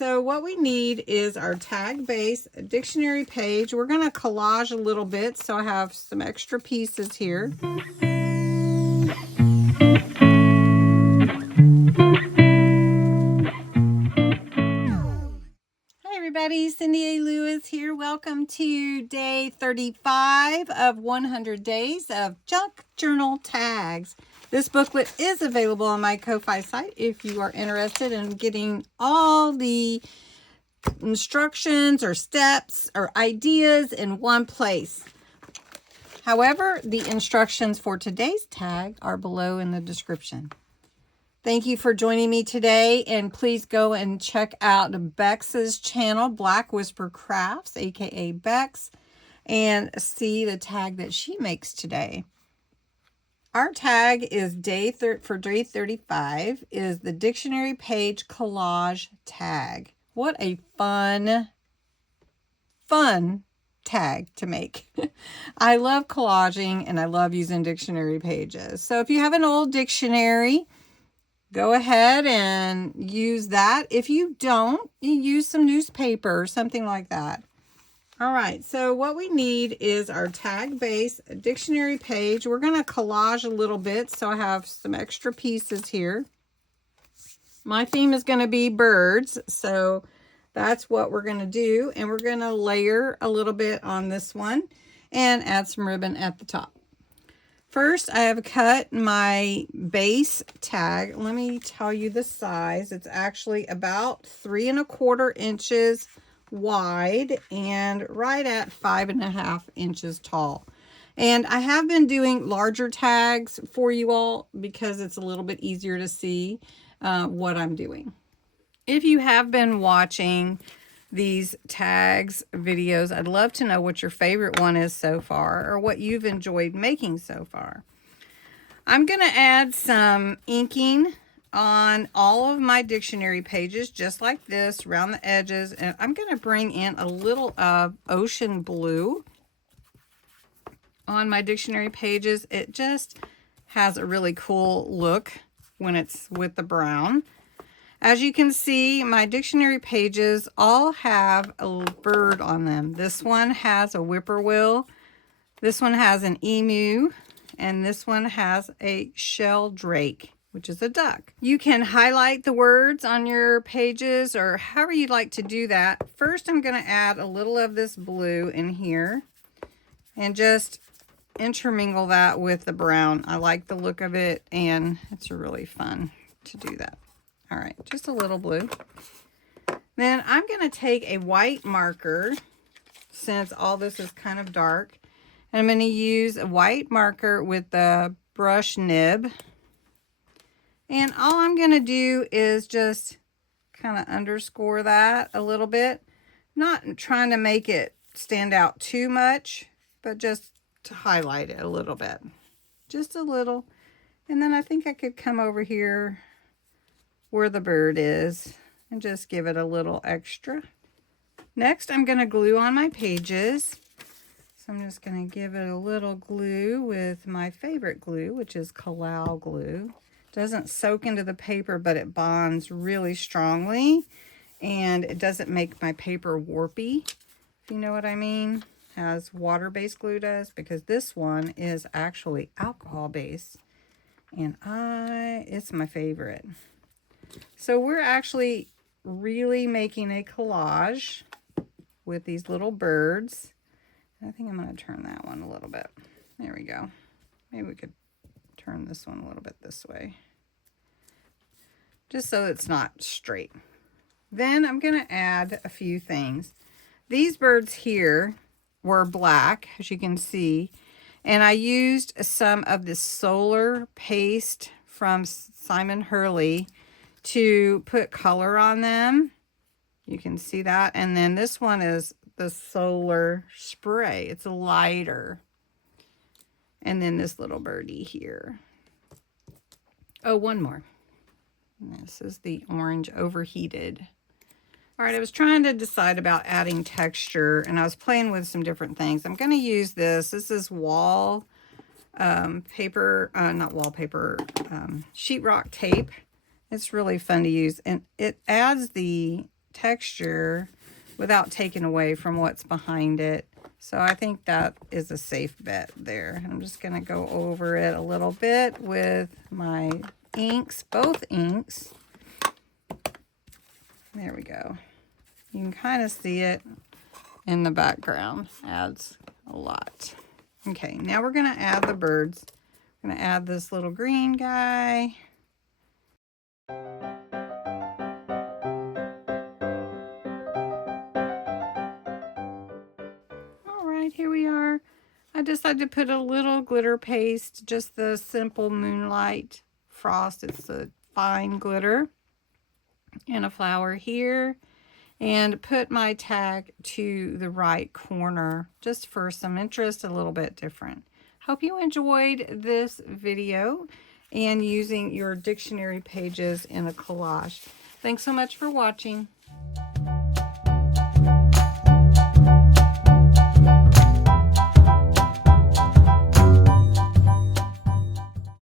so what we need is our tag base dictionary page. We're going to collage a little bit, so I have some extra pieces here. Hi everybody, Cindy A. Lewis here. Welcome to day 35 of 100 days of junk journal tags. This booklet is available on my Ko-Fi site if you are interested in getting all the instructions or steps or ideas in one place. However, the instructions for today's tag are below in the description. Thank you for joining me today, and please go and check out Bexx's channel, Black Whisper Crafts, aka Bexx, and see the tag that she makes today. Our tag is for day 35 is the dictionary page collage tag. What a fun tag to make. I love collaging and I love using dictionary pages. So if you have an old dictionary, go ahead and use that. If you don't, you use some newspaper or something like that. All right, so what we need is our tag base dictionary page. We're going to collage a little bit, so I have some extra pieces here. My theme is going to be birds, so that's what we're going to do. And we're going to layer a little bit on this one and add some ribbon at the top. First, I have cut my base tag. Let me tell you the size. It's actually about 3 1/4 inches wide and right at 5.5 inches tall. And I have been doing larger tags for you all because it's a little bit easier to see what I'm doing. If you have been watching these tags videos, I'd love to know what your favorite one is so far or what you've enjoyed making so far. I'm going to add some inking on all of my dictionary pages just like this around the edges, and I'm going to bring in a little of ocean blue on my dictionary pages. It just has a really cool look when it's with the brown. As you can see, my dictionary pages all have a bird on them. This one has a whippoorwill, this one has an emu, and this one has a sheldrake, which is a duck. You can highlight the words on your pages or however you'd like to do that. First, I'm going to add a little of this blue in here and just intermingle that with the brown. I like the look of it, and it's really fun to do that. All right, just a little blue. Then I'm going to take a white marker, since all this is kind of dark. And I'm going to use a white marker with the brush nib. And all I'm going to do is just kind of underscore that a little bit. Not trying to make it stand out too much, but just to highlight it a little bit. Just a little. And then I think I could come over here where the bird is and just give it a little extra. Next, I'm going to glue on my pages. So I'm just going to give it a little glue with my favorite glue, which is Collage glue. Doesn't soak into the paper, but it bonds really strongly, and it doesn't make my paper warpy, if you know what I mean, as water-based glue does, because this one is actually alcohol-based, and it's my favorite. So we're actually really making a collage with these little birds. I think I'm going to turn that one a little bit. There we go. Maybe we could turn this one a little bit this way, just so it's not straight. Then I'm going to add a few things. These birds here were black, as you can see, and I used some of this solar paste from Simon Hurley to put color on them. You can see that. And then this one is the solar spray. It's lighter. And then this little birdie here. Oh, one more. This is the orange overheated. All right, I was trying to decide about adding texture, and I was playing with some different things. I'm going to use this. This is wall paper, not wallpaper, sheetrock tape. It's really fun to use, and it adds the texture without taking away from what's behind it. So I think that is a safe bet there. I'm just going to go over it a little bit with my inks, both inks. There we go. You can kind of see it in the background. Adds a lot. Okay, now we're going to add the birds. I'm going to add this little green guy. All right, here we are. I decided to put a little glitter paste, just the simple Moonlight Frost. It's a fine glitter. And a flower here. And put my tag to the right corner just for some interest, a little bit different. Hope you enjoyed this video and using your dictionary pages in a collage. Thanks so much for watching.